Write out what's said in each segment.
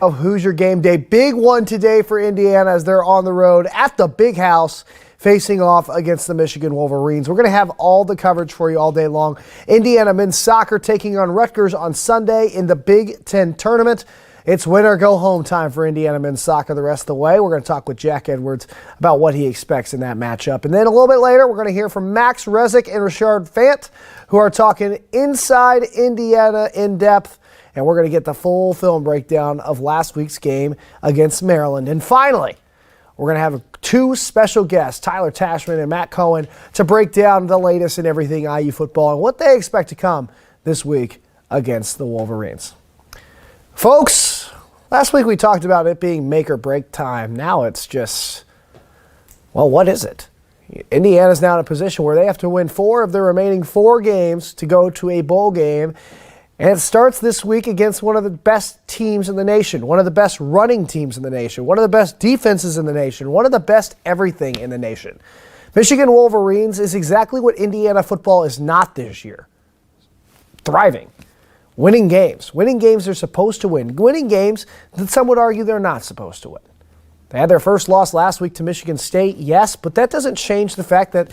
Of Hoosier Game Day. Big one today for Indiana as they're on the road at the Big House facing off against the Michigan Wolverines. We're going to have all the coverage for you all day long. Indiana men's soccer taking on Rutgers on Sunday in the Big Ten tournament. It's win or go home time for Indiana men's soccer the rest of the way. We're going to talk with Jack Edwards about what he expects in that matchup. And then a little bit later, we're going to hear from Max Rezick and Richard Fant, who are talking inside Indiana in depth. And we're going to get the full film breakdown of last week's game against Maryland. And finally, we're going to have two special guests, Tyler Tashman and Matt Cohen, to break down the latest in everything IU football and what they expect to come this week against the Wolverines. Folks, last week we talked about it being make or break time. Now it's just, well, what is it? Indiana's now in a position where they have to win 4 of their remaining 4 games to go to a bowl game. And it starts this week against one of the best teams in the nation, one of the best running teams in the nation, one of the best defenses in the nation, one of the best everything in the nation. Michigan Wolverines is exactly what Indiana football is not this year. Thriving. Winning games. Winning games they're supposed to win. Winning games that some would argue they're not supposed to win. They had their first loss last week to Michigan State, yes, but that doesn't change the fact that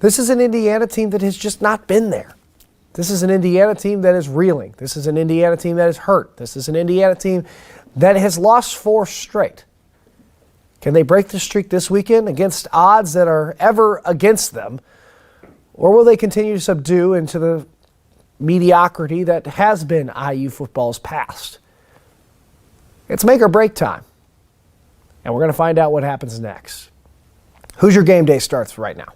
this is an Indiana team that has just not been there. This is an Indiana team that is reeling. This is an Indiana team that is hurt. This is an Indiana team that has lost 4 straight. Can they break the streak this weekend against odds that are ever against them? Or will they continue to subdue into the mediocrity that has been IU football's past? It's make or break time. And we're going to find out what happens next. Hoosier Game Day starts right now.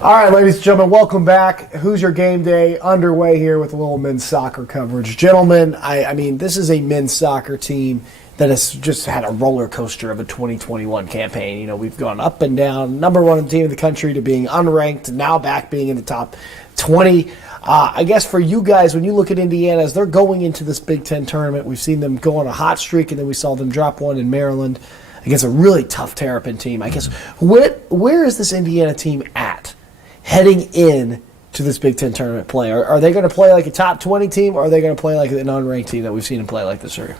All right, ladies and gentlemen, welcome back. Hoosier Game Day underway here with a little men's soccer coverage. Gentlemen, I mean, this is a men's soccer team that has just had a roller coaster of a 2021 campaign. You know, we've gone up and down, number 1 team in the country to being unranked, now back being in the top 20. I guess for you guys, when you look at Indiana, as they're going into this Big Ten tournament, we've seen them go on a hot streak, and then we saw them drop one in Maryland against a really tough Terrapin team. I guess, where is this Indiana team at heading in to this Big Ten tournament play? Are they going to play like a top 20 team, or are they going to play like an unranked team that we've seen them play like this year?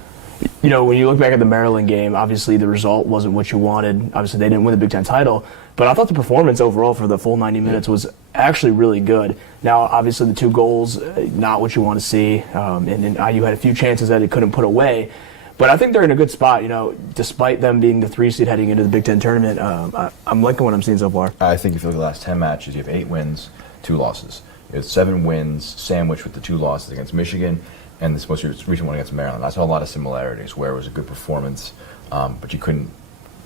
You know, when you look back at the Maryland game, obviously the result wasn't what you wanted. Obviously they didn't win the Big Ten title, but I thought the performance overall for the full 90 minutes was actually really good. Now, obviously the 2 goals, not what you want to see, and IU had a few chances that it couldn't put away. But I think they're in a good spot, you know, despite them being the 3 seed heading into the Big Ten tournament. I'm liking what I'm seeing so far. I think if you look at the last 10 matches, you have 8 wins, 2 losses. You have 7 wins sandwiched with the 2 losses against Michigan and this most recent one against Maryland. I saw a lot of similarities where it was a good performance, but you couldn't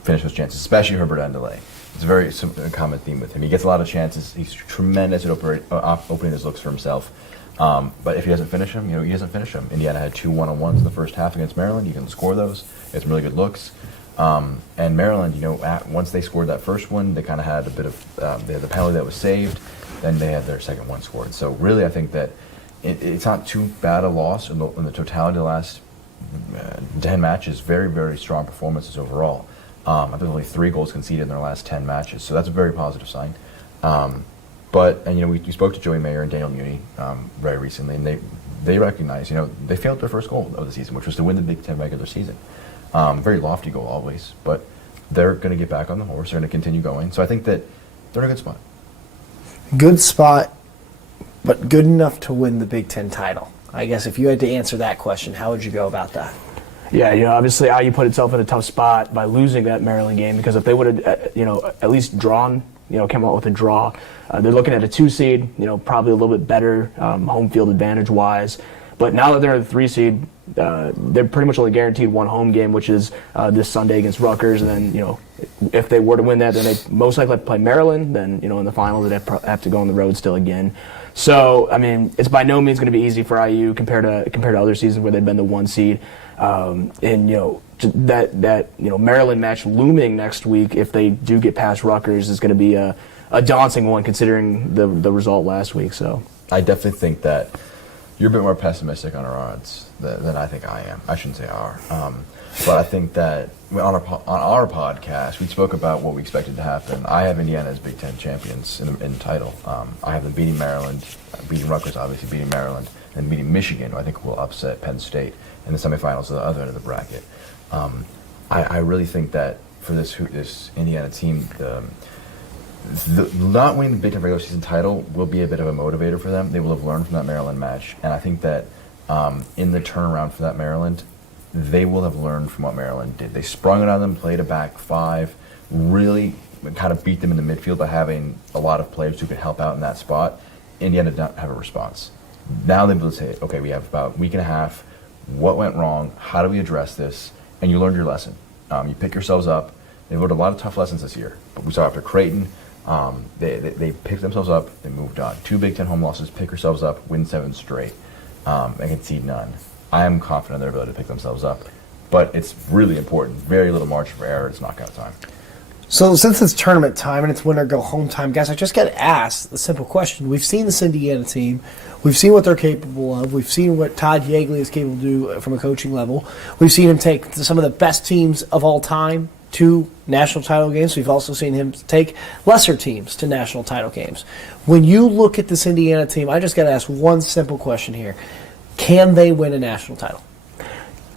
finish those chances, especially Herbert Andelay. It's a very common theme with him. He gets a lot of chances. He's tremendous at opening his looks for himself. But if he doesn't finish them, you know, he doesn't finish them. Indiana had 2 one-on-ones in the first half against Maryland. You can score those. It's really good looks. And Maryland, you know, once they scored that first one, they kind of had a bit of they had the penalty that was saved. Then they had their second one scored. So really, I think that it's not too bad a loss in the totality of the last 10 matches. Very, very strong performances overall. I think only 3 goals conceded in their last 10 matches. So that's a very positive sign. But you know, we spoke to Joey Mayer and Daniel Muni very recently, and they recognize, you know, they failed their first goal of the season, which was to win the Big Ten regular season. Very lofty goal always, but they're going to get back on the horse. They're going to continue going. So I think that they're in a good spot. Good spot, but good enough to win the Big Ten title. I guess if you had to answer that question, how would you go about that? Yeah, you know, obviously IU put itself in a tough spot by losing that Maryland game, because if they would have, you know, at least drawn, you know, came out with a draw, they're looking at a 2 seed, you know, probably a little bit better home field advantage wise. But now that they're a 3 seed, they're pretty much only guaranteed 1 home game, which is this Sunday against Rutgers. And then, you know, if they were to win that, then they most likely have to play Maryland. Then, you know, in the final, they'd have to go on the road still again. So, I mean, it's by no means going to be easy for IU compared to other seasons where they've been the 1 seed. And, you know, that Maryland match looming next week, if they do get past Rutgers, is going to be a a daunting one considering the result last week. So I definitely think that you're a bit more pessimistic on our odds than I think I am. I shouldn't say our. But I think that on our podcast, we spoke about what we expected to happen. I have Indiana as Big Ten champions in the title. I have them beating Maryland, beating Rutgers, obviously beating Maryland, and beating Michigan, who I think will upset Penn State in the semifinals at the other end of the bracket. I really think that for this Indiana team, not winning the Big Ten regular season title will be a bit of a motivator for them. They will have learned from that Maryland match, and I think that in the turnaround for that Maryland, they will have learned from what Maryland did. They sprung it on them, played a back five, really kind of beat them in the midfield by having a lot of players who could help out in that spot. Indiana did not have a response. Now they're able to say, okay, we have about a week and a half. What went wrong? How do we address this? And you learned your lesson. You pick yourselves up. They've learned a lot of tough lessons this year. But we saw after Creighton, they picked themselves up. They moved on. 2 Big Ten home losses. Pick yourselves up. Win 7 straight. And concede none. I am confident in their ability to pick themselves up. But it's really important. Very little margin for error. It's knockout time. So since it's tournament time and it's winner go home time, guys, I just got to ask the simple question. We've seen this Indiana team. We've seen what they're capable of. We've seen what Todd Yeagley is capable to do from a coaching level. We've seen him take some of the best teams of all time to national title games. We've also seen him take lesser teams to national title games. When you look at this Indiana team, I just got to ask one simple question here. Can they win a national title?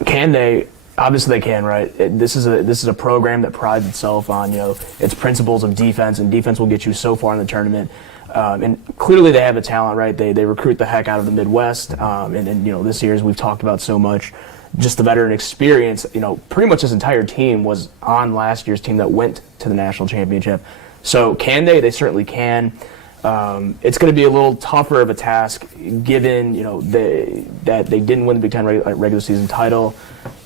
can they? Obviously, they can, right? This is a program that prides itself on its principles of defense, and defense will get you so far in the tournament. And clearly, they have the talent, right? They recruit the heck out of the Midwest, and this year, as we've talked about so much, just the veteran experience. Pretty much this entire team was on last year's team that went to the national championship. So can they? They certainly can. It's going to be a little tougher of a task, given that they didn't win the Big Ten regular season title,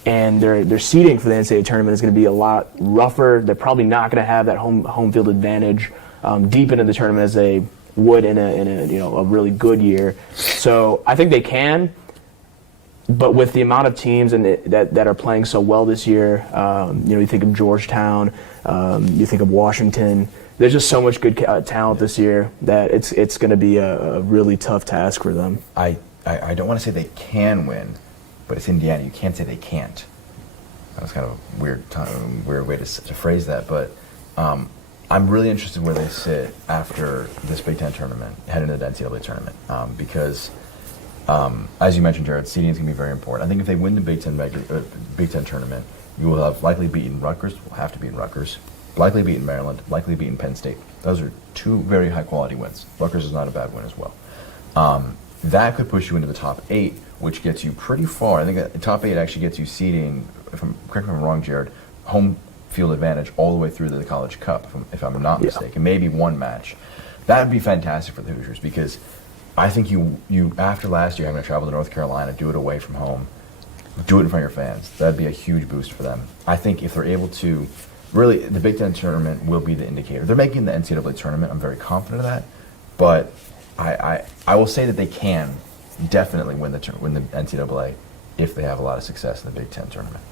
and their seeding for the NCAA tournament is going to be a lot rougher. They're probably not going to have that home field advantage deep into the tournament as they would in a really good year. So I think they can, but with the amount of teams that are playing so well this year, you think of Georgetown, you think of Washington. There's just so much good talent this year that it's going to be a really tough task for them. I don't want to say they can win, but it's Indiana. You can't say they can't. That's kind of a weird way to phrase that. But I'm really interested where they sit after this Big Ten tournament, heading into the NCAA tournament, because as you mentioned, Jared, seeding is going to be very important. I think if they win the Big Ten tournament, you will have likely beaten Rutgers. Will have to beat Rutgers. Likely beaten Maryland, likely beaten Penn State. Those are two very high-quality wins. Rutgers is not a bad win as well. That could push you into the top 8, which gets you pretty far. I think the top 8 actually gets you seeding, correct me if I'm wrong, Jared, home field advantage all the way through to the College Cup, if I'm not mistaken. Maybe one match. That would be fantastic for the Hoosiers, because I think you after last year having to travel to North Carolina, do it away from home, do it in front of your fans. That would be a huge boost for them. I think if they're able to... Really, the Big Ten tournament will be the indicator. They're making the NCAA tournament. I'm very confident of that. But I will say that they can definitely win the NCAA if they have a lot of success in the Big Ten tournament.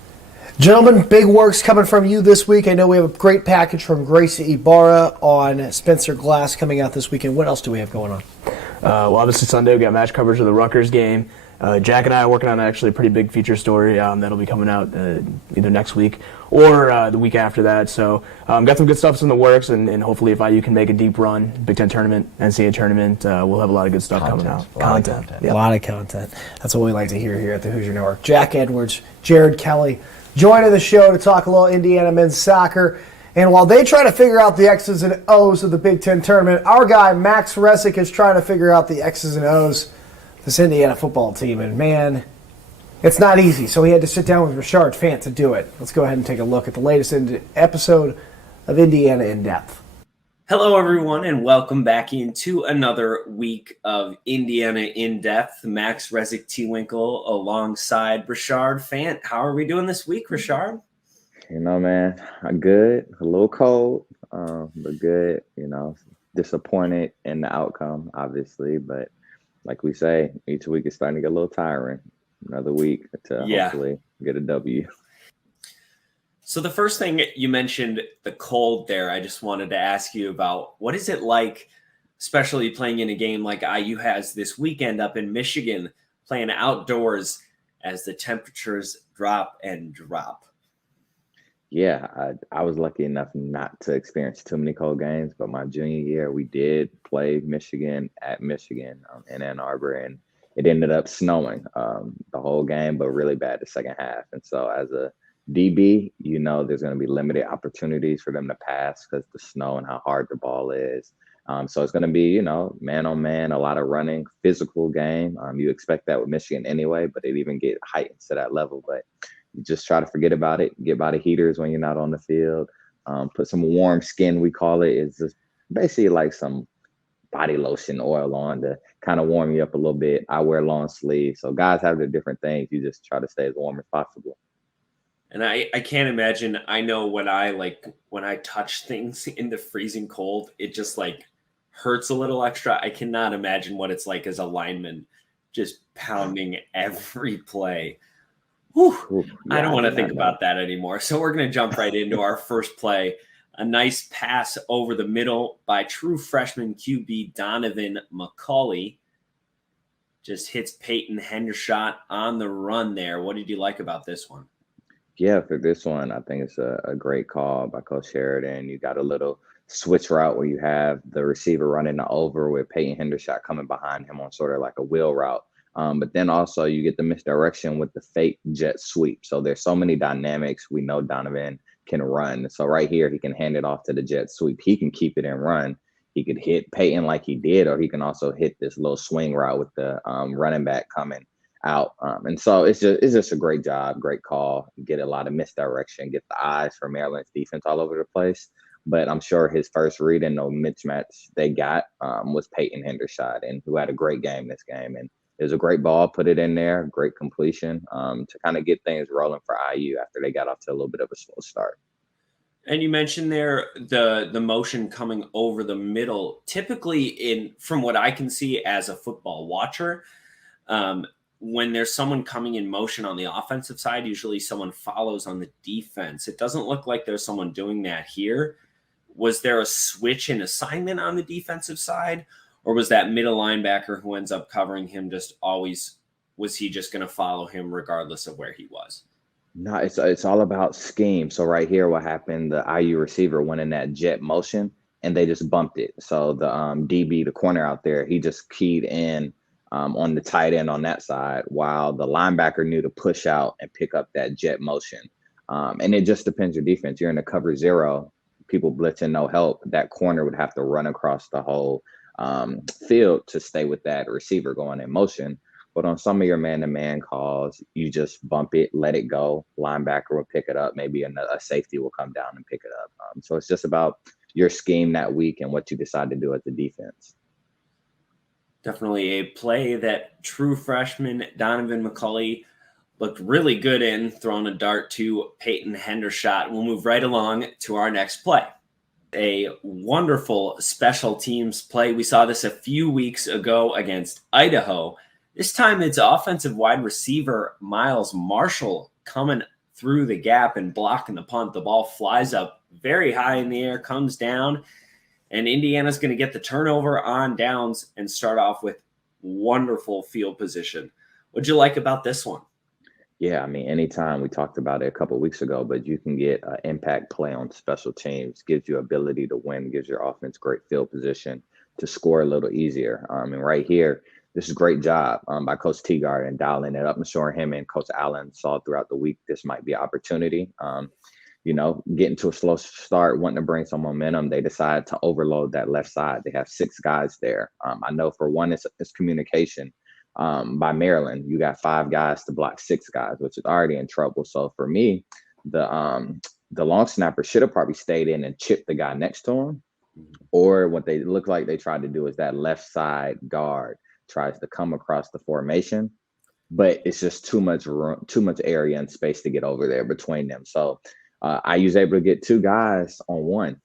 Gentlemen, big works coming from you this week. I know we have a great package from Gracie Ibarra on Spencer Glass coming out this weekend. What else do we have going on? Well, obviously Sunday we got match coverage of the Rutgers game. Jack and I are working on actually a pretty big feature story that'll be coming out either next week or the week after that. So got some good stuff in the works, and hopefully if IU can make a deep run, Big Ten tournament, NCAA tournament, we'll have a lot of good stuff coming out. Content. A lot of content. That's what we like to hear here at the Hoosier Network. Jack Edwards, Jared Kelly, joining the show to talk a little Indiana men's soccer. And while they try to figure out the X's and O's of the Big Ten tournament, our guy Max Resick is trying to figure out the X's and O's this Indiana football team, and man, it's not easy. So he had to sit down with Richard Fant to do it. Let's go ahead and take a look at the latest episode of Indiana in Depth. Hello, everyone, and welcome back into another week of Indiana in Depth. Max Resick T-Winkle alongside Richard Fant. How are we doing this week, Richard? Man, I'm good. A little cold, but good. Disappointed in the outcome, obviously, but like we say, each week is starting to get a little tiring. Another week to hopefully get a W. So the first thing you mentioned, the cold there, I just wanted to ask you about what is it like, especially playing in a game like IU has this weekend up in Michigan, playing outdoors as the temperatures drop and drop. Yeah, I was lucky enough not to experience too many cold games, but my junior year we did play Michigan at Michigan in Ann Arbor, and it ended up snowing the whole game, but really bad the second half. And so, as a DB, there's going to be limited opportunities for them to pass because the snow and how hard the ball is. So it's going to be, man on man, a lot of running, physical game. You expect that with Michigan anyway, but it even get heightened to that level. But you just try to forget about it, get by the heaters when you're not on the field. Put some warm skin, we call it. It's just basically like some body lotion oil on to kind of warm you up a little bit. I wear long sleeves. So guys have their different things. You just try to stay as warm as possible. And I can't imagine. I know when I touch things in the freezing cold, it just like hurts a little extra. I cannot imagine what it's like as a lineman just pounding every play. Whew. Ooh, I don't yeah, want to do think not know. about that anymore. So we're going to jump right into our first play. A nice pass over the middle by true freshman QB Donovan McCulley. Just hits Peyton Hendershot on the run there. What did you like about this one? Yeah, for this one, I think it's a great call by Coach Sheridan. You got a little switch route where you have the receiver running the over with Peyton Hendershot coming behind him on sort of like a wheel route. But then also you get the misdirection with the fake jet sweep. So there's so many dynamics. We know Donovan can run. So right here, he can hand it off to the jet sweep. He can keep it and run. He could hit Peyton like he did, or he can also hit this little swing route with the running back coming out. And so it's just a great job, great call. Get a lot of misdirection, get the eyes for Maryland's defense all over the place. But I'm sure his first read and no mismatch they got was Peyton Hendershot, and who had a great game this game. And it was a great ball, put it in there, great completion to kind of get things rolling for IU after they got off to a little bit of a slow start. And you mentioned there the motion coming over the middle. Typically, from what I can see as a football watcher, when there's someone coming in motion on the offensive side, usually someone follows on the defense. It doesn't look like there's someone doing that here. Was there a switch in assignment on the defensive side, or was that middle linebacker who ends up covering him was he just going to follow him regardless of where he was? No, it's all about scheme. So right here, what happened? The IU receiver went in that jet motion, and they just bumped it. So the DB, the corner out there, he just keyed in on the tight end on that side, while the linebacker knew to push out and pick up that jet motion. And it just depends your defense. You're in a cover zero, people blitzing, no help. That corner would have to run across the whole field to stay with that receiver going in motion. But on some of your man-to-man calls, you just bump it, let it go. Linebacker will pick it up. Maybe a safety will come down and pick it up. So it's just about your scheme that week and what you decide to do at the defense. Definitely a play that true freshman Donovan McCulley looked really good in, throwing a dart to Peyton Hendershot. We'll move right along to our next play. A wonderful special teams play. We saw this a few weeks ago against Idaho. This time it's offensive wide receiver Miles Marshall coming through the gap and blocking the punt. The ball flies up very high in the air, comes down, and Indiana's going to get the turnover on downs and start off with wonderful field position. What'd you like about this one? Yeah, I mean, anytime, we talked about it a couple of weeks ago, but you can get an impact play on special teams, gives you ability to win, gives your offense great field position to score a little easier. And right here, this is a great job by Coach Teagard and dialing it up and showing him and Coach Allen saw throughout the week this might be an opportunity. Getting to a slow start, wanting to bring some momentum, they decide to overload that left side. They have 6 guys there. I know for one, it's communication. By Maryland, you got 5 guys to block 6 guys, which is already in trouble. So for me, the long snapper should have probably stayed in and chipped the guy next to him. Or what they look like they tried to do is that left side guard tries to come across the formation, but it's just too much room, too much area and space to get over there between them. So I was able to get 2 guys on one.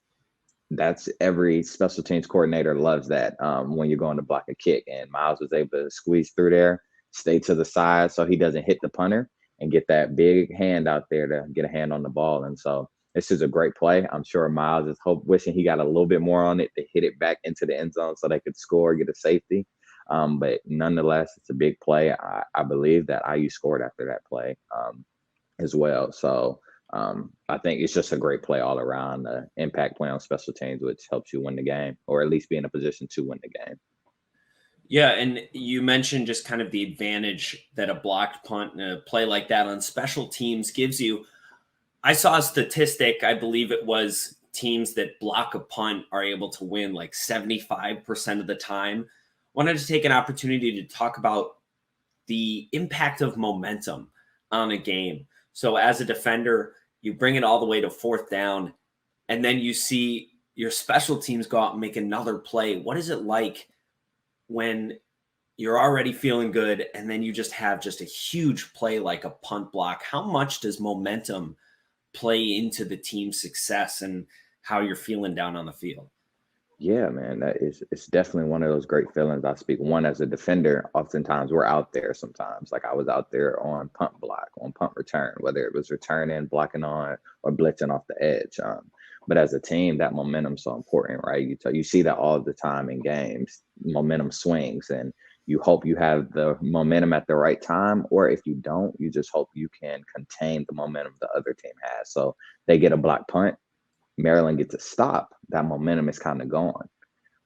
That's every special teams coordinator loves that when you're going to block a kick. And Miles was able to squeeze through there, stay to the side so he doesn't hit the punter. and get that big hand out there to get a hand on the ball. And so this is a great play. I'm sure Miles is wishing he got a little bit more on it to hit it back into the end zone so they could score, get a safety. But nonetheless, it's a big play. I believe that IU scored after that play as well. So I think it's just a great play all around. Impact play on special teams, which helps you win the game, or at least be in a position to win the game. Yeah, and you mentioned just kind of the advantage that a blocked punt and a play like that on special teams gives you. I saw a statistic, I believe it was teams that block a punt are able to win like 75% of the time. Wanted to take an opportunity to talk about the impact of momentum on a game. So as a defender, you bring it all the way to fourth down, and then you see your special teams go out and make another play. What is it like when you're already feeling good and then you just have just a huge play like a punt block? How much does momentum play into the team's success and how you're feeling down on the field? Yeah, man, it's definitely one of those great feelings. I speak one as a defender. Oftentimes we're out there sometimes. Like I was out there on punt block, on punt return, whether it was returning, blocking on, or blitzing off the edge. But as a team, that momentum's so important, right? You see that all the time in games. Momentum swings, and you hope you have the momentum at the right time, or if you don't, you just hope you can contain the momentum the other team has. So they get a block punt, Maryland gets a stop, that momentum is kind of gone.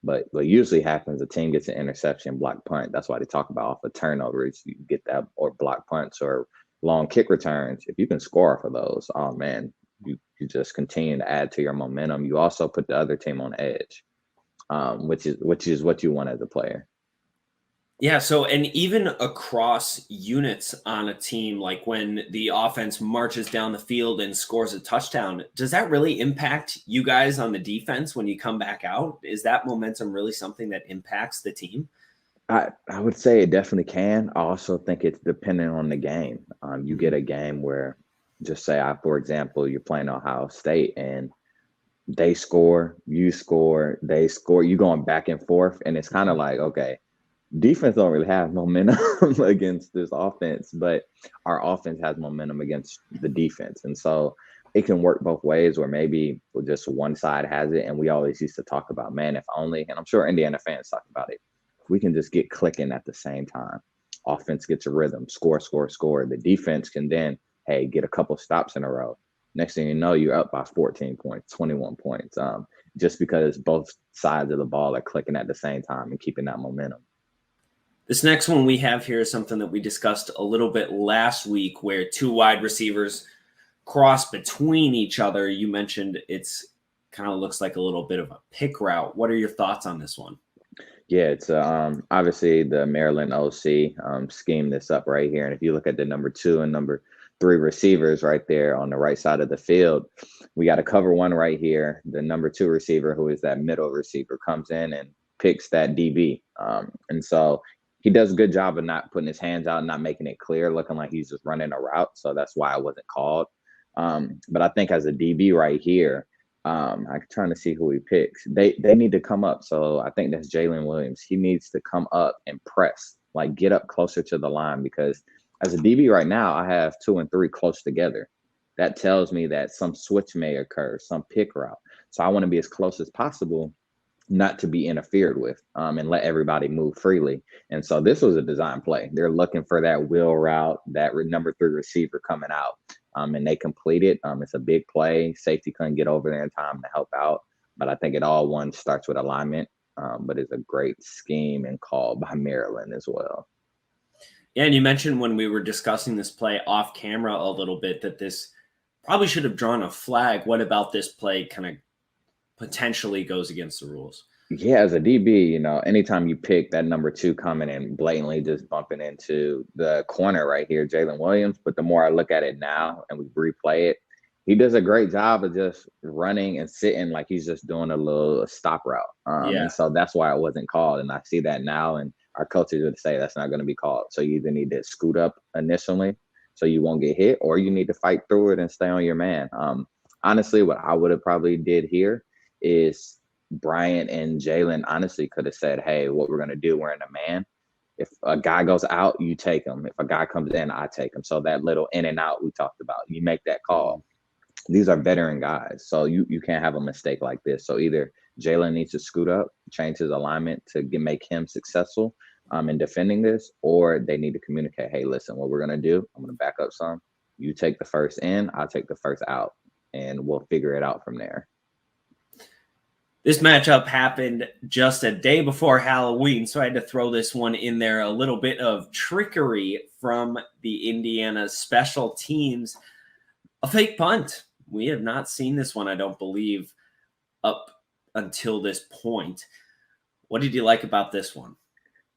But what usually happens, a team gets an interception, block punt. That's why they talk about off of turnovers. You get that, or block punts, or long kick returns. If you can score for those, oh man, you just continue to add to your momentum. You also put the other team on edge, which is what you want as a player. Yeah, so and even across units on a team, like when the offense marches down the field and scores a touchdown, does that really impact you guys on the defense when you come back out? Is that momentum really something that impacts the team? I would say it definitely can. I also think it's dependent on the game. You get a game where, just say, for example, you're playing Ohio State and they score, you score, they score, you going back and forth, and it's kind of like, okay, defense don't really have momentum against this offense, but our offense has momentum against the defense. And so it can work both ways, where maybe just one side has it. And we always used to talk about, man, if only, and I'm sure Indiana fans talk about it, if we can just get clicking at the same time, offense gets a rhythm, score, score, score. The defense can then, hey, get a couple stops in a row. Next thing you know, you're up by 14 points, 21 points, just because both sides of the ball are clicking at the same time and keeping that momentum. This next one we have here is something that we discussed a little bit last week, where two wide receivers cross between each other. You mentioned it's kind of looks like a little bit of a pick route. What are your thoughts on this one? Yeah, it's obviously the Maryland OC schemed this up right here. And if you look at the number 2 and number 3 receivers right there on the right side of the field, we got to cover one right here. The number 2 receiver, who is that middle receiver, comes in and picks that DB. And so he does a good job of not putting his hands out and not making it clear, looking like he's just running a route. So that's why I wasn't called. But I think as a DB right here, I'm trying to see who he picks. They need to come up. So I think that's Jalen Williams. He needs to come up and press, like get up closer to the line, because as a DB right now, I have 2 and 3 close together. That tells me that some switch may occur, some pick route. So I want to be as close as possible, not to be interfered with, and let everybody move freely. And so this was a design play. They're looking for that wheel route, that number 3 receiver coming out, and they complete it. It's a big play. Safety couldn't get over there in time to help out. But I think it all starts with alignment, but it's a great scheme and call by Maryland as well. Yeah, and you mentioned when we were discussing this play off camera a little bit that this probably should have drawn a flag. What about this play kind of potentially goes against the rules? Yeah, as a DB, anytime you pick that number 2 coming and blatantly just bumping into the corner right here, Jalen Williams. But the more I look at it now and we replay it, he does a great job of just running and sitting like he's just doing a little stop route. And so that's why it wasn't called. And I see that now, and our coaches would say that's not going to be called. So you either need to scoot up initially so you won't get hit, or you need to fight through it and stay on your man. Honestly, what I would have probably did here is Bryant and Jalen honestly could have said, hey, what we're going to do, we're in a man. If a guy goes out, you take him. If a guy comes in, I take him. So that little in and out we talked about, you make that call. These are veteran guys, so you can't have a mistake like this. So either Jalen needs to scoot up, change his alignment to make him successful in defending this, or they need to communicate, hey, listen, what we're going to do, I'm going to back up some. You take the first in, I'll take the first out, and we'll figure it out from there. This matchup happened just a day before Halloween, so I had to throw this one in there. A little bit of trickery from the Indiana special teams. A fake punt. We have not seen this one, I don't believe, up until this point. What did you like about this one?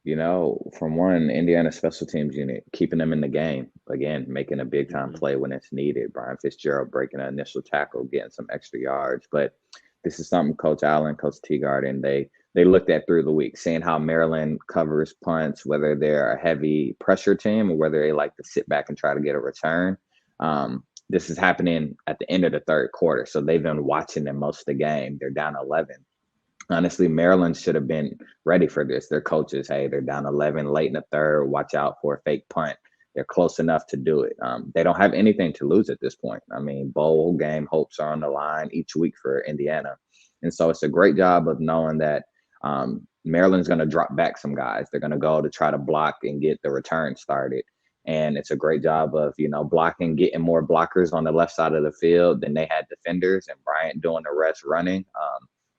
You know, from one, Indiana special teams unit, keeping them in the game. Again, making a big-time play when it's needed. Brian Fitzgerald breaking an initial tackle, getting some extra yards. But this is something Coach Allen, Coach Teagarden, they looked at through the week, seeing how Maryland covers punts, whether they're a heavy pressure team or whether they like to sit back and try to get a return. This is happening at the end of the third quarter, so they've been watching them most of the game. They're down 11. Honestly, Maryland should have been ready for this. Their coaches, hey, they're down 11 late in the third. Watch out for a fake punt. They're close enough to do it. They don't have anything to lose at this point. I mean, bowl game hopes are on the line each week for Indiana. And so it's a great job of knowing that Maryland's going to drop back some guys. They're going to go to try to block and get the return started. And it's a great job of, blocking, getting more blockers on the left side of the field than they had defenders, and Bryant doing the rest running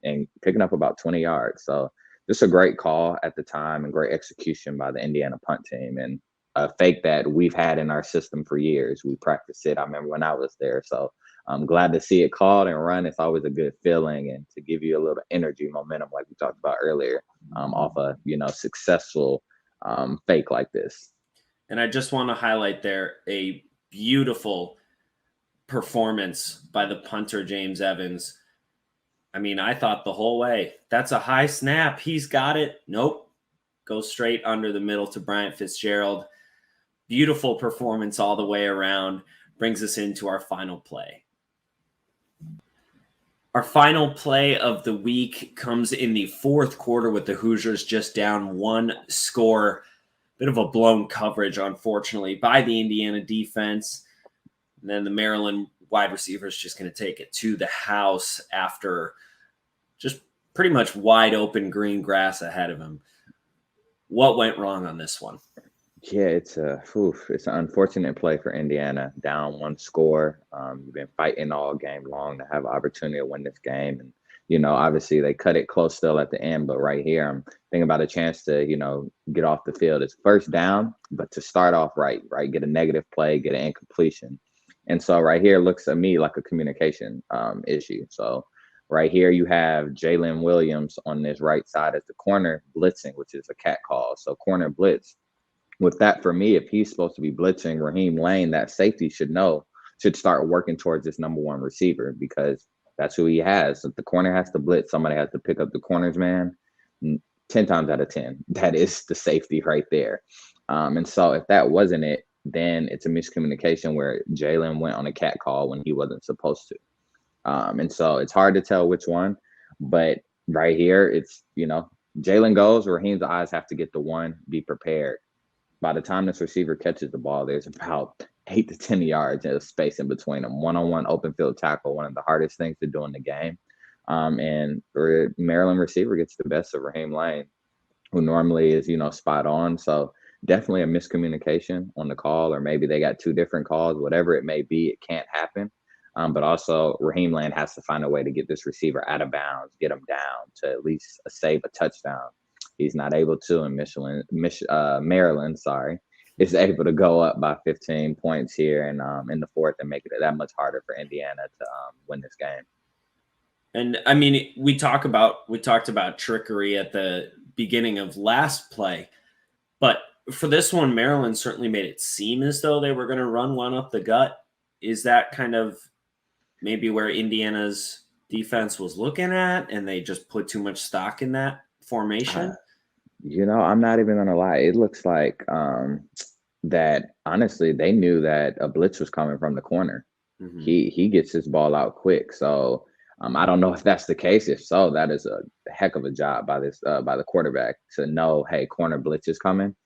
and picking up about 20 yards. So just a great call at the time and great execution by the Indiana punt team, and a fake that we've had in our system for years. We practiced it. I remember when I was there. So I'm glad to see it called and run. It's always a good feeling, and to give you a little energy, momentum, like we talked about earlier, off a, successful fake like this. And I just want to highlight there a beautiful performance by the punter, James Evans. I mean, I thought the whole way, that's a high snap. He's got it. Nope. Goes straight under the middle to Bryant Fitzgerald. Beautiful performance all the way around. Brings us into our final play. Our final play of the week comes in the fourth quarter with the Hoosiers just down one score. Bit of a blown coverage, unfortunately, by the Indiana defense. And then the Maryland wide receiver is just going to take it to the house after just pretty much wide open green grass ahead of him. What went wrong on this one? Yeah, it's an unfortunate play for Indiana. Down one score. You've been fighting all game long to have an opportunity to win this game. And, obviously they cut it close still at the end. But right here, I'm thinking about a chance to, get off the field. It's first down, but to start off right, get a negative play, get an incompletion. And so right here looks to me like a communication issue. So right here you have Jalen Williams on this right side as the corner blitzing, which is a cat call. So corner blitz. With that, for me, if he's supposed to be blitzing Raheem Lane, that safety should start working towards this number one receiver, because that's who he has. If the corner has to blitz, somebody has to pick up the corner's man. 10 times out of 10, that is the safety right there. And so if that wasn't it, then it's a miscommunication where Jalen went on a cat call when he wasn't supposed to. And so it's hard to tell which one. But right here, it's, Jalen goes, Raheem's eyes have to get the one, be prepared. By the time this receiver catches the ball, there's about 8 to 10 yards of space in between them. One-on-one open field tackle, one of the hardest things to do in the game. And the Maryland receiver gets the best of Raheem Lane, who normally is, spot on. So definitely a miscommunication on the call, or maybe they got two different calls, whatever it may be, it can't happen. But also Raheem Lane has to find a way to get this receiver out of bounds, get him down to at least save a touchdown. He's not able to, and Maryland, is able to go up by 15 points here and in the fourth, and make it that much harder for Indiana to win this game. And I mean, we talked about trickery at the beginning of last play, but for this one, Maryland certainly made it seem as though they were going to run one up the gut. Is that kind of maybe where Indiana's defense was looking at, and they just put too much stock in that formation? I'm not even going to lie. It looks like that, honestly, they knew that a blitz was coming from the corner. Mm-hmm. He gets his ball out quick. So I don't know if that's the case. If so, that is a heck of a job by the quarterback to know, hey, corner blitz is coming.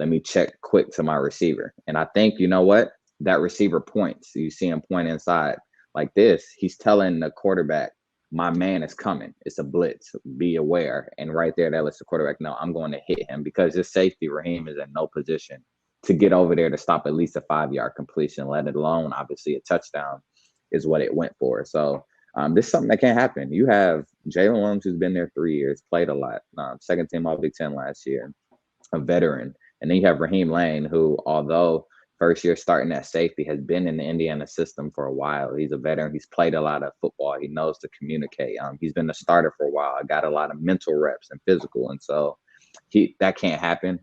Let me check quick to my receiver. And I think, you know what? That receiver points. You see him point inside like this. He's telling the quarterback, my man is coming. It's a blitz. Be aware. And right there, that lets the quarterback know I'm going to hit him, because his safety, Raheem, is in no position to get over there to stop at least a 5-yard completion, let it alone, obviously, a touchdown is what it went for. So this is something that can't happen. You have Jalen Williams, who's been there 3 years, played a lot, second team All Big Ten last year, a veteran. And then you have Raheem Lane, who, although first year starting at safety, has been in the Indiana system for a while. He's a veteran. He's played a lot of football. He knows to communicate. He's been a starter for a while. I got a lot of mental reps and physical. And so that can't happen.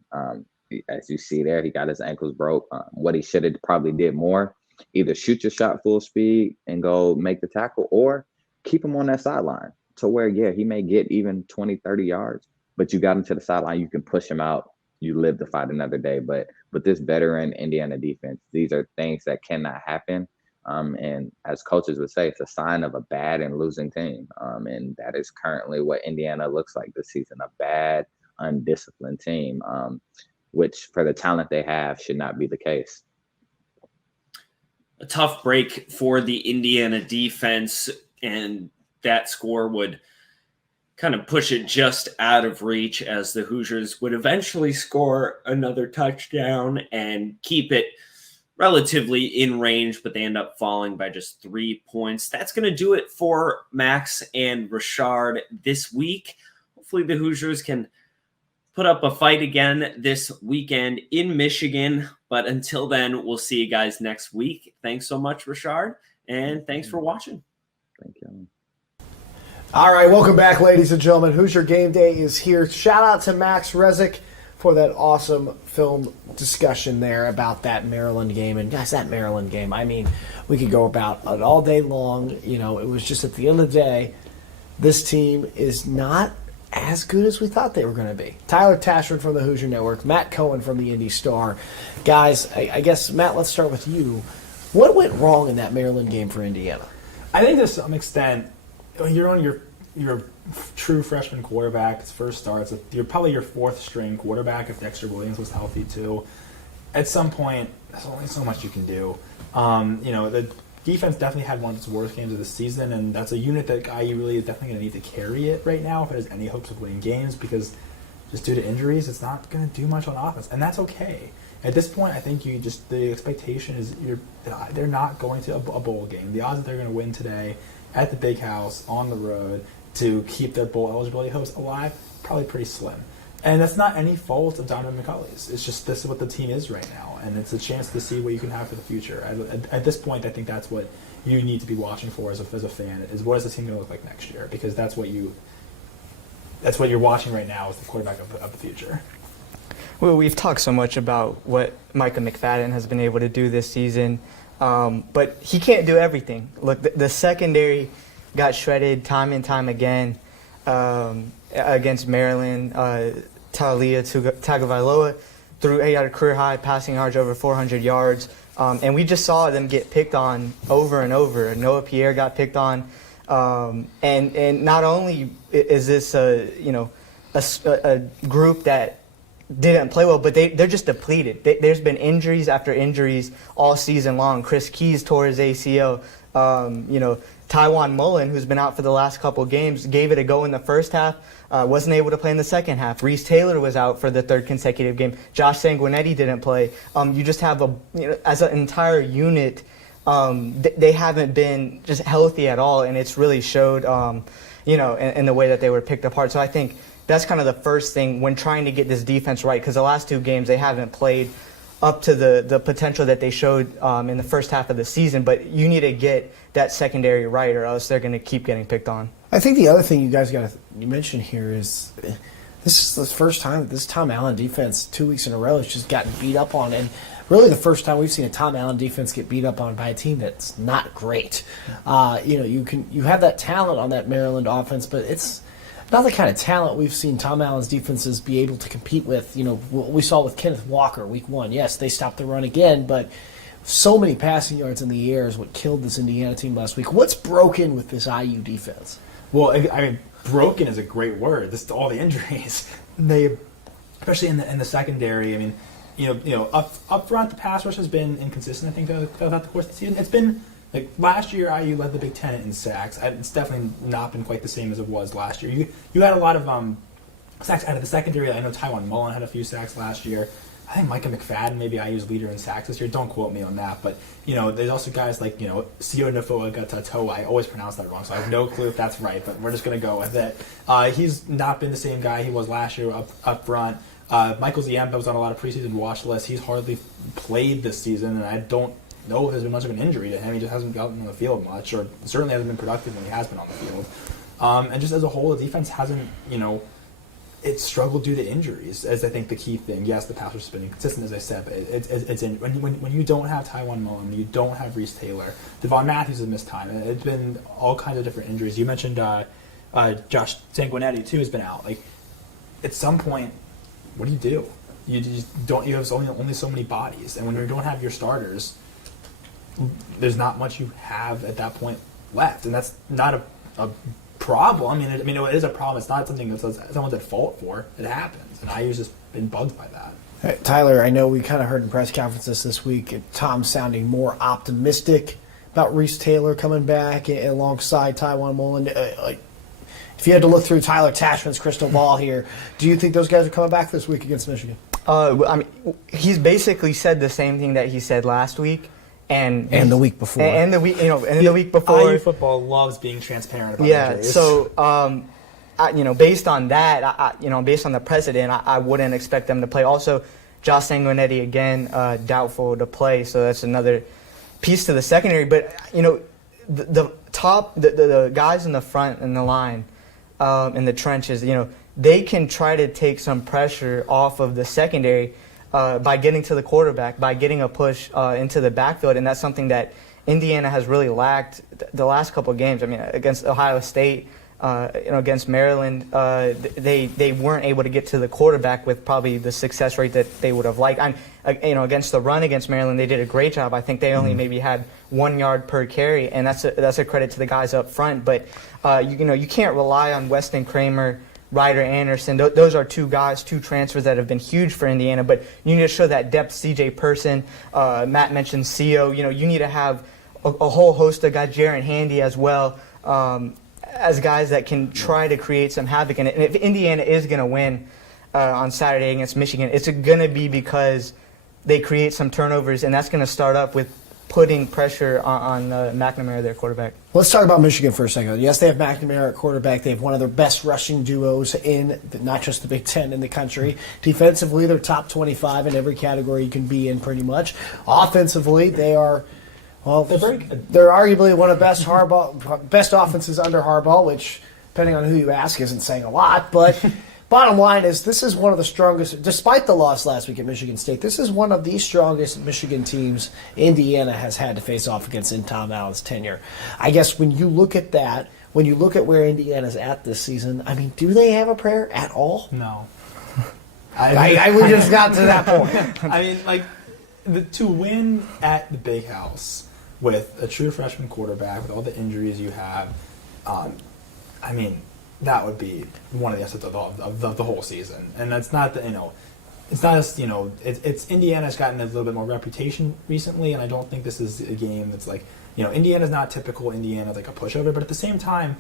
As you see there, he got his ankles broke. What he should have probably did more, either shoot your shot full speed and go make the tackle, or keep him on that sideline to where, yeah, he may get even 20, 30 yards, but you got him to the sideline. You can push him out. You live to fight another day. But this veteran Indiana defense, these are things that cannot happen. And as coaches would say, it's a sign of a bad and losing team. And that is currently what Indiana looks like this season, a bad, undisciplined team, which for the talent they have should not be the case. A tough break for the Indiana defense, and that score would kind of push it just out of reach, as the Hoosiers would eventually score another touchdown and keep it relatively in range, but they end up falling by just 3 points. That's going to do it for Max and Rashard this week. Hopefully the Hoosiers can put up a fight again this weekend in Michigan. But until then, we'll see you guys next week. Thanks so much, Rashard, and thanks for watching. Thank you. All right, welcome back, ladies and gentlemen. Hoosier Game Day is here. Shout out to Max Rezick for that awesome film discussion there about that Maryland game. And guys, that Maryland game, I mean, we could go about it all day long. You know, it was just at the end of the day, this team is not as good as we thought they were going to be. Tyler Tashford from the Hoosier Network, Matt Cohen from the Indy Star. Guys, I guess, Matt, let's start with you. What went wrong in that Maryland game for Indiana? I think to some extent, when you're on your true freshman quarterback, his first start, you're probably your fourth string quarterback if Dexter Williams was healthy too. At some point, there's only so much you can do. The defense definitely had one of its worst games of the season, and that's a unit that IU really is definitely going to need to carry it right now if it has any hopes of winning games, because just due to injuries, it's not going to do much on offense, and that's okay. At this point, I think the expectation is they're not going to a bowl game. The odds that they're going to win today at the Big House on the road to keep their bowl eligibility hopes alive, probably pretty slim. And that's not any fault of Donovan McCulley's. It's just this is what the team is right now, and it's a chance to see what you can have for the future. At this point, I think that's what you need to be watching for as a fan, is what is the team going to look like next year, because that's what you're watching right now is the quarterback of the future. Well, we've talked so much about what Micah McFadden has been able to do this season, but he can't do everything. Look, the secondary got shredded time and time again against Maryland. Talia Tagovailoa he had a career-high passing yards over 400 yards, and we just saw them get picked on over and over. Noah Pierre got picked on, and not only is this a group that didn't play well, but they're just depleted. There's been injuries after injuries all season long. Chris Keys tore his ACL. Tywan Mullen, who's been out for the last couple of games, gave it a go in the first half, wasn't able to play in the second half. Reese Taylor was out for the third consecutive game. Josh Sanguinetti didn't play. You just have as an entire unit, they haven't been just healthy at all, and it's really showed, in the way that they were picked apart. So I think that's kind of the first thing when trying to get this defense right, because the last two games they haven't played up to the potential that they showed in the first half of the season. But you need to get that secondary right, or else they're going to keep getting picked on. I think the other thing you guys got to mention here is this is the first time that this Tom Allen defense 2 weeks in a row has just gotten beat up on, and really the first time we've seen a Tom Allen defense get beat up on by a team that's not great. You have that talent on that Maryland offense, but it's not the kind of talent we've seen Tom Allen's defenses be able to compete with. What we saw with Kenneth Walker week 1. Yes, they stopped the run again, but so many passing yards in the air is what killed this Indiana team last week. What's broken with this IU defense? Well, I mean, broken is a great word. All the injuries, especially in the secondary. I mean, up front, the pass rush has been inconsistent, I think, throughout the course of the season. It's been, like, last year, IU led the Big Ten in sacks. It's definitely not been quite the same as it was last year. You had a lot of sacks out of the secondary. I know Taiwan Mullen had a few sacks last year. I think Micah McFadden, maybe IU's leader in sacks this year. Don't quote me on that. But, there's also guys like, Sio Nafua Gatatoa. I always pronounce that wrong, so I have no clue if that's right, but we're just going to go with it. He's not been the same guy he was last year up front. Michael Ziemba was on a lot of preseason watch lists. He's hardly played this season, and I don't know if there's been much of an injury to him. He just hasn't gotten on the field much, or certainly hasn't been productive when he has been on the field. And just as a whole, the defense hasn't, it's struggled due to injuries, as I think the key thing. Yes, the pass rush has been inconsistent, as I said, but it's in, when you don't have Taiwan Mullen, you don't have Reese Taylor, Devon Matthews has missed time. It's been all kinds of different injuries. You mentioned Josh Sanguinetti, too, has been out. Like, at some point, what do? You just don't. You have only so many bodies, and when you don't have your starters, there's not much you have at that point left, and that's not a problem. I mean, it is a problem. It's not something that someone's at fault for. It happens, and IU's just been bugged by that. Hey, Tyler, I know we kind of heard in press conferences this week Tom sounding more optimistic about Reese Taylor coming back alongside Taiwan Mullen. If you had to look through Tyler Tashman's crystal ball here, do you think those guys are coming back this week against Michigan? He's basically said the same thing that he said last week. And the week before. And the week, the week before. IU football loves being transparent about injuries. So, based on that, based on the precedent, I wouldn't expect them to play. Also, Josh Sanguinetti, again, doubtful to play, so that's another piece to the secondary. But, the guys in the front in the line, in the trenches, they can try to take some pressure off of the secondary by getting to the quarterback, by getting a push into the backfield, and that's something that Indiana has really lacked the last couple of games. I mean, against Ohio State, against Maryland, they weren't able to get to the quarterback with probably the success rate that they would have liked. Against the run against Maryland, they did a great job. I think they only maybe had 1 yard per carry, and that's a credit to the guys up front. But you can't rely on Weston Kramer, Ryder Anderson. Those are two transfers that have been huge for Indiana. But you need to show that depth. C.J. Person, Matt mentioned Sio. You need to have a whole host of guys, Jaron Handy as well, as guys that can try to create some havoc. And if Indiana is going to win on Saturday against Michigan, it's going to be because they create some turnovers, and that's going to start up with putting pressure on McNamara, their quarterback. Let's talk about Michigan for a second. Yes, they have McNamara at quarterback. They have one of their best rushing duos in not just the Big Ten, in the country. Defensively, they're top 25 in every category you can be in, pretty much. Offensively, they are, well, They're very good. They're arguably one of the best offenses under Harbaugh, which, depending on who you ask, isn't saying a lot. But bottom line is, this is one of the strongest, despite the loss last week at Michigan State, this is one of the strongest Michigan teams Indiana has had to face off against in Tom Allen's tenure. I guess when you look at that, when you look at where Indiana's at this season, I mean, do they have a prayer at all? No. We just got to that point. I mean, to win at the Big House with a true freshman quarterback, with all the injuries you have, I mean, that would be one of the assets of the whole season. And that's not it's not as, it's Indiana's gotten a little bit more reputation recently, and I don't think this is a game that's like, Indiana's not typical Indiana, like a pushover, but at the same time,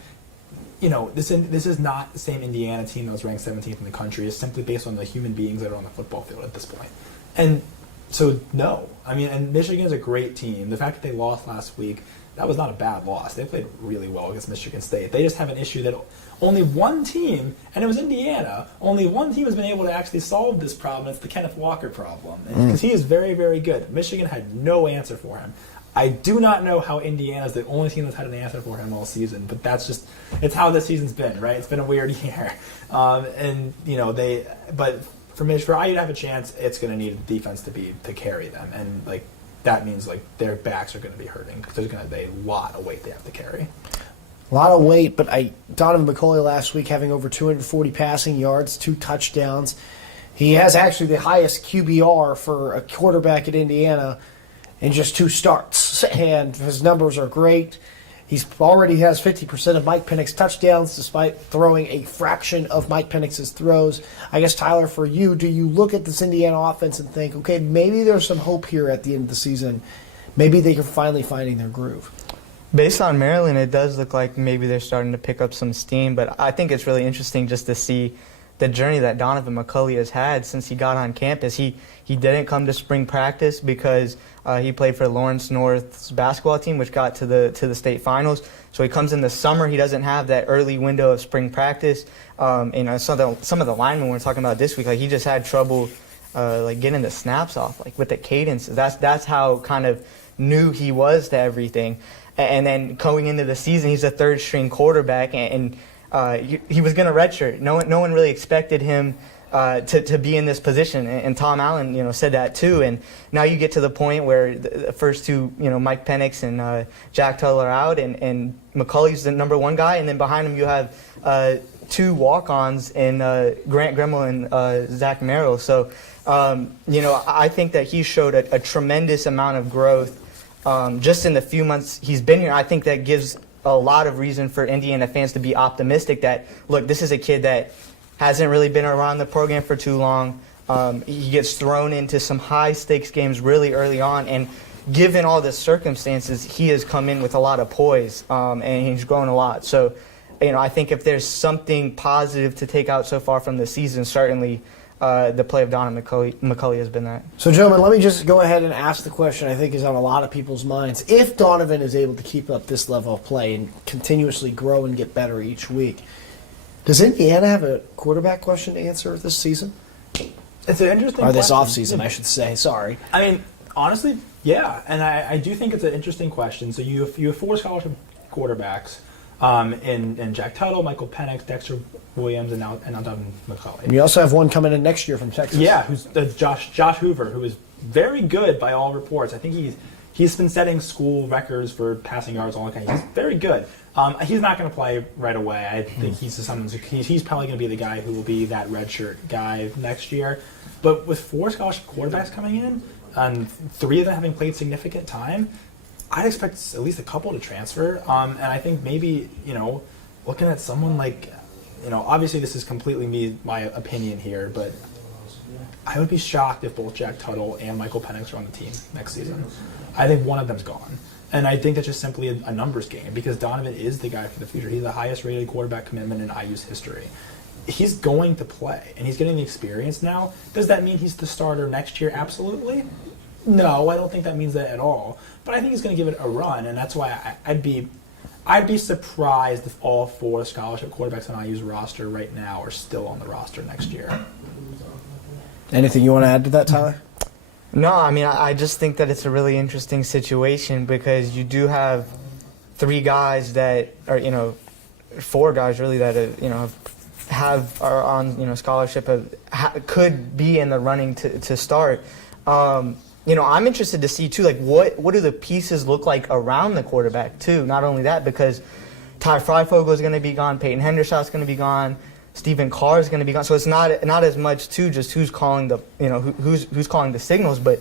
this is not the same Indiana team that was ranked 17th in the country. It's simply based on the human beings that are on the football field at this point. And so, no. I mean, and Michigan's a great team. The fact that they lost last week, that was not a bad loss. They played really well against Michigan State. They just have an issue that only one team, and it was Indiana, only one team has been able to actually solve this problem. It's the Kenneth Walker problem. Because he is very, very good. Michigan had no answer for him. I do not know how Indiana's the only team that's had an answer for him all season, but it's how this season's been, right? It's been a weird year. But for IU to have a chance, it's going to need the defense to carry them. And, that means, their backs are going to be hurting because there's going to be a lot of weight they have to carry. A lot of weight, but Donovan McCulley last week having over 240 passing yards, 2 touchdowns. He has actually the highest QBR for a quarterback at Indiana in just 2 starts, and his numbers are great. He's already has 50% of Mike Penix's touchdowns despite throwing a fraction of Mike Penix's throws. I guess, Tyler, for you, do you look at this Indiana offense and think, okay, maybe there's some hope here at the end of the season. Maybe they are finally finding their groove? Based on Maryland, it does look like maybe they're starting to pick up some steam, but I think it's really interesting just to see the journey that Donovan McCulley has had since he got on campus. He didn't come to spring practice because he played for Lawrence North's basketball team, which got to the state finals. So he comes in the summer. He doesn't have that early window of spring practice. Some of the linemen we're talking about this week, like he just had trouble like getting the snaps off, like with the cadence. That's how kind of new he was to everything. And then going into the season, he's a third-string quarterback, and he was going to redshirt. No one really expected him to be in this position, and Tom Allen, said that too. And now you get to the point where the first two, Mike Penix and Jack Tuttle are out, and McCulley's the number one guy, and then behind him you have two walk-ons in Grant Gremmel and Zach Merrill. So, I think that he showed a tremendous amount of growth just in the few months he's been here. I think that gives a lot of reason for Indiana fans to be optimistic that, look, this is a kid that hasn't really been around the program for too long. He gets thrown into some high-stakes games really early on, and given all the circumstances, he has come in with a lot of poise, and he's grown a lot. So, I think if there's something positive to take out so far from the season, certainly the play of Donovan McCulley has been that. So, gentlemen, let me just go ahead and ask the question I think is on a lot of people's minds. If Donovan is able to keep up this level of play and continuously grow and get better each week, does Indiana have a quarterback question to answer this season? It's an interesting Or this question. offseason, I should say. Sorry. I mean, honestly, yeah. And I do think it's an interesting question. So you have four scholarship quarterbacks in Jack Tuttle, Michael Penix, Dexter Williams, and now Donovan McCulley. And you also have one coming in next year from Texas. Yeah, who's Josh Hoover, who is very good by all reports. I think he's been setting school records for passing yards, all that kind of. He's very good. He's not going to play right away. I think he's probably going to be the guy who will be that redshirt guy next year. But with four scholarship quarterbacks coming in, and three of them having played significant time, I'd expect at least a couple to transfer. And I think maybe, looking at someone like, obviously this is completely my opinion here, but I would be shocked if both Jack Tuttle and Michael Penix are on the team next season. I think one of them's gone. And I think that's just simply a numbers game because Donovan is the guy for the future. He's the highest rated quarterback commitment in IU's history. He's going to play, and he's getting the experience now. Does that mean he's the starter next year? Absolutely. No, I don't think that means that at all. But I think he's going to give it a run, and that's why I'd be surprised if all four scholarship quarterbacks on IU's roster right now are still on the roster next year. Anything you want to add to that, Tyler? No, I mean, I just think that it's a really interesting situation because you do have three guys that are, four guys really that are on scholarship could be in the running to start. I'm interested to see too, like what do the pieces look like around the quarterback too? Not only that, because Ty Freifogel is going to be gone, Peyton Hendershot's going to be gone, Stephen Carr is going to be gone. So it's not as much too just who's calling the who's calling the signals, but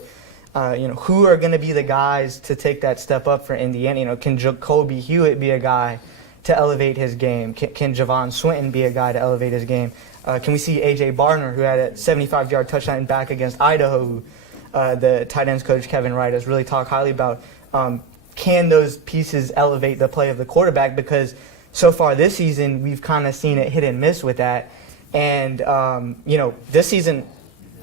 who are going to be the guys to take that step up for Indiana? Can Jacoby Hewitt be a guy to elevate his game? Can Javon Swinton be a guy to elevate his game? Can we see A.J. Barner, who had a 75-yard touchdown back against Idaho, who the tight ends coach Kevin Wright has really talked highly about? Can those pieces elevate the play of the quarterback? Because so far this season, we've kind of seen it hit and miss with that. And, this season,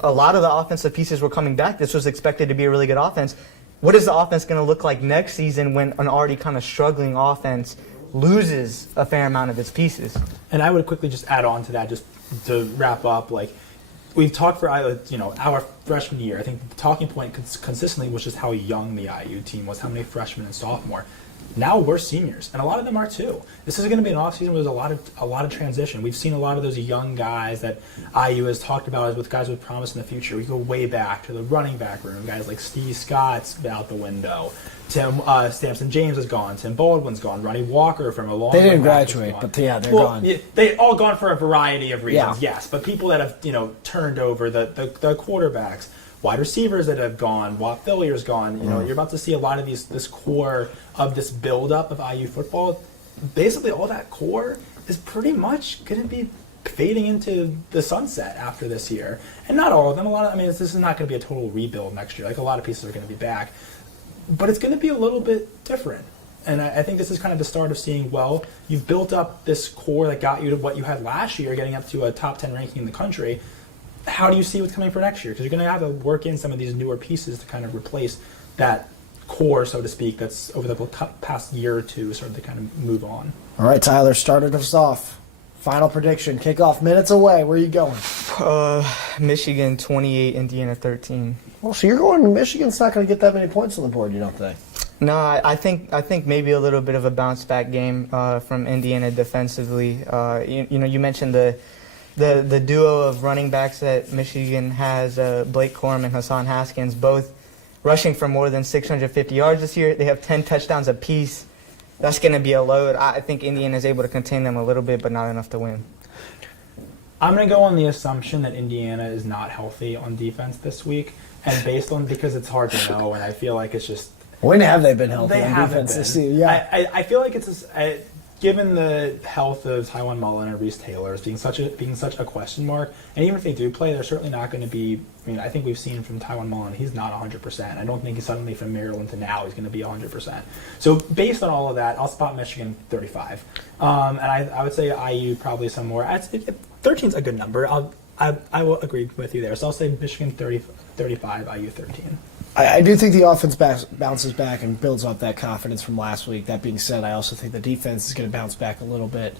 a lot of the offensive pieces were coming back. This was expected to be a really good offense. What is the offense going to look like next season when an already kind of struggling offense loses a fair amount of its pieces? And I would quickly just add on to that, just to wrap up, we've talked for our freshman year. I think the talking point consistently was just how young the IU team was, how many freshmen and sophomore. Now we're seniors, and a lot of them are too. This is going to be an offseason where there's a lot of transition. We've seen a lot of those young guys that IU has talked about as with guys with promise in the future. We go way back to the running back room. Guys like Steve Scott's out the window. Tim Sampson James is gone. Tim Baldwin's gone. Ronnie Walker from a long They didn't graduate, but yeah, they're gone. Yeah, they all gone for a variety of reasons, yes. But people that have turned over the quarterbacks. wide receivers that have gone, Watt Fillier's gone. You know, you're about to see a lot of this core of this buildup of IU football. Basically, all that core is pretty much going to be fading into the sunset after this year. And not all of them. This is not going to be a total rebuild next year. Like, a lot of pieces are going to be back. But it's going to be a little bit different. And I think this is kind of the start of seeing, well, you've built up this core that got you to what you had last year, getting up to a top 10 ranking in the country. How do you see what's coming for next year? Because you're going to have to work in some of these newer pieces to kind of replace that core, so to speak, that's over the past year or two started to kind of move on. All right, Tyler, started us off. Final prediction. Kickoff minutes away. Where are you going? Michigan 28, Indiana 13. Well, so you're going Michigan's not going to get that many points on the board, you don't think? No, I think maybe a little bit of a bounce back game from Indiana defensively. You mentioned the duo of running backs that Michigan has, Blake Corum and Hassan Haskins, both rushing for more than 650 yards this year. They have 10 touchdowns apiece. That's going to be a load. I think Indiana is able to contain them a little bit, but not enough to win. I'm going to go on the assumption that Indiana is not healthy on defense this week, and because it's hard to know, and I feel like it's just... When have they been healthy They on haven't defense been. this season? Yeah. I feel like it's given the health of Tywone Mullen and Reese Taylor as being such a question mark, and even if they do play, they're certainly not going to be. I mean, I think we've seen from Tywone Mullen, he's not 100%. I don't think he's suddenly from Maryland to now he's going to be 100%. So based on all of that, I'll spot Michigan 35, and I would say IU probably some more. 13 is a good number. I will agree with you there. So I'll say Michigan 35, IU 13. I do think the offense bounces back and builds off that confidence from last week. That being said, I also think the defense is going to bounce back a little bit,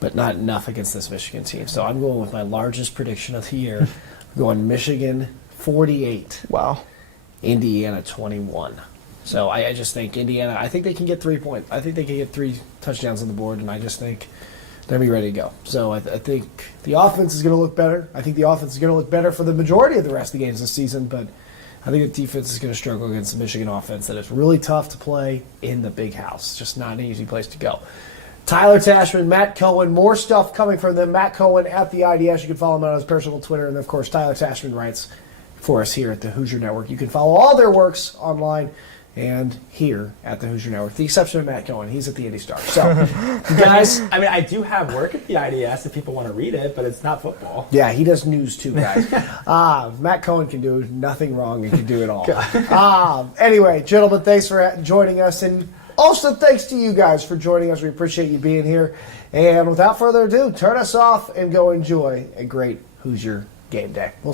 but not enough against this Michigan team. So I'm going with my largest prediction of the year. I'm going Michigan 48. Wow. Indiana 21. So I just think Indiana, I think they can get 3 points. I think they can get 3 touchdowns on the board, and I just think they're going to be ready to go. So I think the offense is going to look better. I think the offense is going to look better for the majority of the rest of the games this season, but I think the defense is going to struggle against the Michigan offense that is really tough to play in the big house. It's just not an easy place to go. Tyler Tashman, Matt Cohen, more stuff coming from them. Matt Cohen at the IDS. You can follow him on his personal Twitter. And, of course, Tyler Tashman writes for us here at the Hoosier Network. You can follow all their works online and here at the Hoosier Network. The exception of Matt Cohen. He's at the Indy Star. So, you guys. I mean, I do have work at the IDS if people want to read it, but it's not football. Yeah, he does news too, guys. Matt Cohen can do nothing wrong and can do it all. Anyway, gentlemen, thanks for joining us. And also thanks to you guys for joining us. We appreciate you being here. And without further ado, turn us off and go enjoy a great Hoosier game day. We'll